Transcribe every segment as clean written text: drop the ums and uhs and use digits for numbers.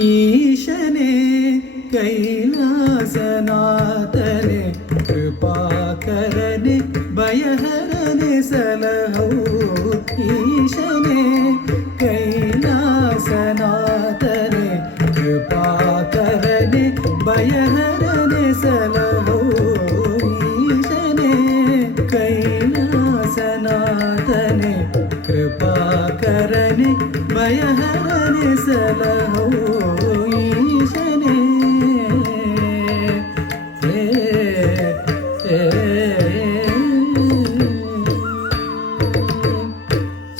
ಈಶನೇ ಕೈಲಾಸನಾಥನೆ ಕೃಪಾಕರನೆ ಭಯಹರನೆ ಸಲಹೋ. ಈಶನೇ ಕೈಲಾಸನಾಥನೆ ಕೃಪಾಕರನೆ ಭಯಹರನೆ ಸಲಹೋ. ಈಶನೇ ಕೈಲಾಸನಾಥನೆ ಕೃಪಾಕರನೆ ಭಯಹರನೆ ಸಲಹೋ. ಈಶನೇ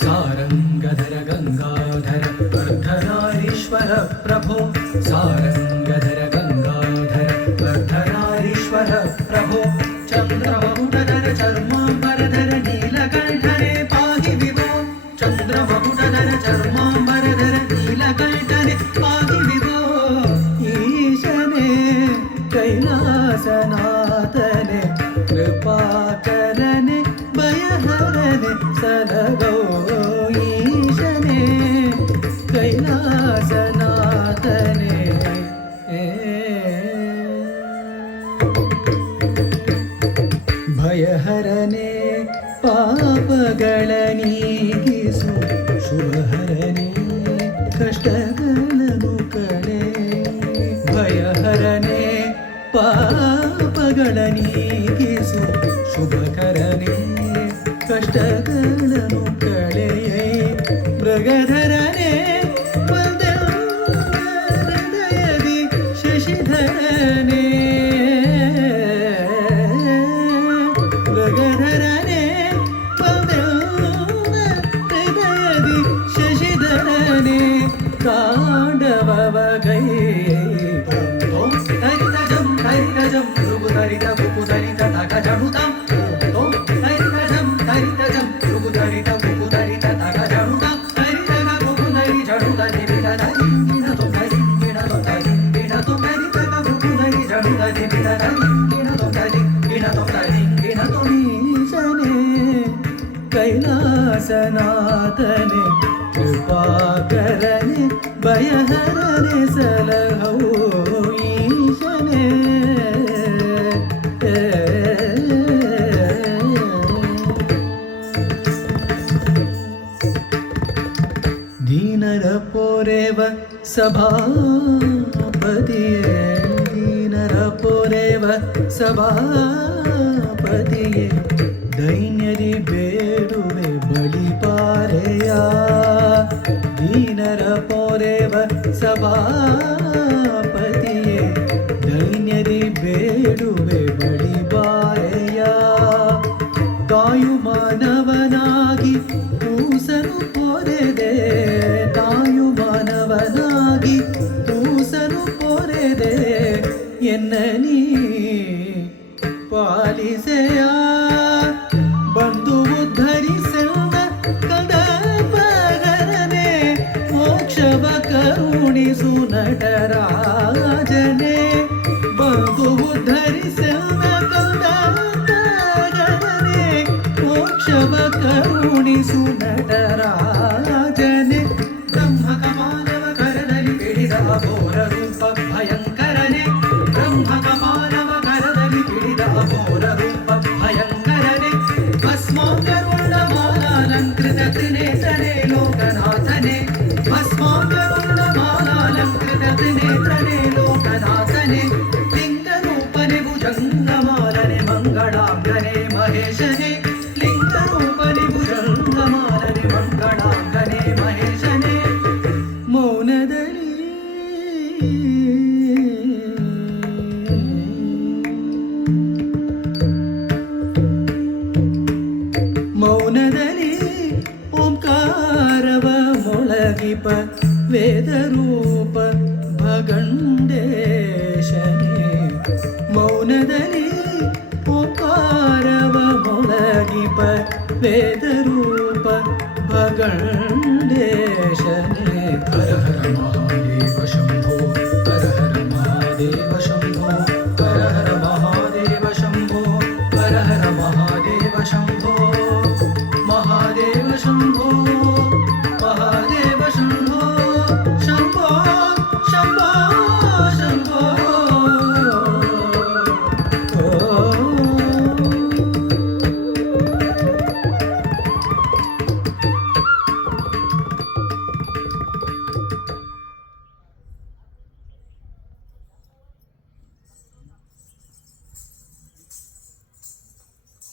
ಸಾರಂಗಧರ ಗಂಗಾಧರ ಅರ್ಧನಾರೀಶ್ವರ ಪ್ರಭೋ. ಸಾರಂಗಧರ ಗಂಗಾಧರ ಅರ್ಧನಾರೀಶ್ವರ ಪ್ರಭೋ. ಚಂದ್ರಮಕುಟಧರ ಚರ್ಮಾಂಬರಧರ ನೀಲಕಂಠನೆ ಪಾಹಿ ವಿಭೋ. ಚಂದ್ರಮಕುಟಧರ ಚರ್ಮಾಂಬರಧರ ನೀಲಕಂಠನೆ ಪಾಹಿ ವಿಭೋ. ಈಶನೇ ಕೈಲಾಸನಾಥನೆ ಕೃಪಾಕರನೆ ಭಯಹರನೆ ಸಲಹೋ. ಈಶನೇ ಕೈಲಾಸನಾಥನೆ ಭಯಹರನೆ ಪಾಪಗಳ ನೀಗಿಸು. ಶುಭಹರನೆ ಕಷ್ಟಗಳನ್ನು ಕಳೆ. ಭಯಹರನೆ ಪಾಪಗಳ ನೀಗಿಸು. ಶುಭಕರನೆ ಕಷ್ಟಗಳನ್ನು ಕಳೆ. ಮೃಗಧರನೆ ಹೃದಯದಿ ಶಶಿಧರನೆ. ಮೃಗಧರನೆ ಹೃದಯದಿ ಶಶಿಧರನೆ ತಾಂಡವವ ಗೈ. ಹರಿತಜಂ ಹರಿತಜಂ ಋಗುಧರಿತ ಕುಕುಧರಿತ ತಗ ಜಣುತಂ. ಹರಿತಜಂ ಹರಿತಜಂ ಋಗುಧರಿತ ಕುಕುಧರಿತ ತಗ ಜಣುತಂ. ಹರಿತಗ ಕುಕುಧರಿ ಜಣುತ ನಿಬಿಡ ರಿಂಗಿಣ ತೊಂದರಿಂಗಿಣ ತೊಂದರಿಂಗಿಣ ತೊಂದರಿತಗ ಕುಕುಧರಿ ಜಣುತ ನಿಬಿಡ ರಿಂಗಿಣ ತೊಂದರಿಂಗಿಣ ತೊಂದರಿಂಗಿಣ ತೊಂದೀಶನೇ ಕೈಲಾಸನಾಥನೆ ಕೃಪಾಕರನೆ ಭಯಹರನೆ ಸಲಹೋ. ಈಶನೇ ದೀನರ ಪೊರೆವ ಸಭಾಪತಿಯೇ. ದೀನರ ಪೊರೆವ ಸಭಾಪತಿಯೇ. ದೈನ್ಯದಿ ಬೇಡುವೆ ಬಳಿಪಾರೆಯ. ದೀನರ ಪೊರೆವ ಸಭಾಪತಿಯೇ. ದೈನ್ಯದಿ ಬೇಡುವೆ ಬಳಿಪಾರೆಯ. ತಾಯು ಮಾನವನಾಗಿ ಕೂಸನು ಪೊರೆದೆ. ತಾಯು ಮಾನವನಾಗಿ ಕೂಸನು ಪೊರೆದೆ. ಎನ್ನ ನೀ ಪಾಲಿಸೆಯ. ಬಂದು ಉದ್ಧರಿಸೆಂದ ಕದಪಗರನೆ ಮೋಕ್ಷವ ಕರುಣಿಸು ನಟರಾಜನೆ. ಬಂದು ಉದ್ಧರಿಸೆಂದ ಕದಪಗರನೆ ಮೋಕ್ಷವ ಕರುಣಿಸು ನಟರಾಜನೆ. ಬ್ರಹ್ಮಕ ಮಾನವ ಕರದಲ್ಲಿ ಹಿಡಿದ ಅಘೋರ ರೂಪ ಭಯಂಕರನೆ. ಬ್ರಹ್ಮಕ ಮಾನವ ಕರದಲ್ಲಿ ಹಿಡಿದ ಅಘೋರ ರೂಪ ಭಯಂಕರನೆ. ಭಸ್ಮಾಂಗರುಂಡ ಮಾಲಾಲಂಕೃತ ತ್ರಿನೇತ್ರನೇ ಲೋಕನಾಥನೆ. ಭಸ್ಮಾಂಗರುಂಡ ಮಾಲಾಲಂಕೃತ ತ್ರಿನೇತ್ರನೇ ಲೋಕನಾಥನೆ. ಲಿಂಗರೂಪನೆ ಭುಜಂಗಮಾಲನೆ ಮಂಗಳಾಂಗನೆ ಮಹೇಶನೆ. ಲಿಂಗ ಮೊಳಗಿಪ ವೇದರೂಪ ಭಗಂಡೇಶನೇ ಮೌನದಲ್ಲಿ ಓಂಕಾರವ ಮೊಳಗಿಪ ವೇದರೂಪ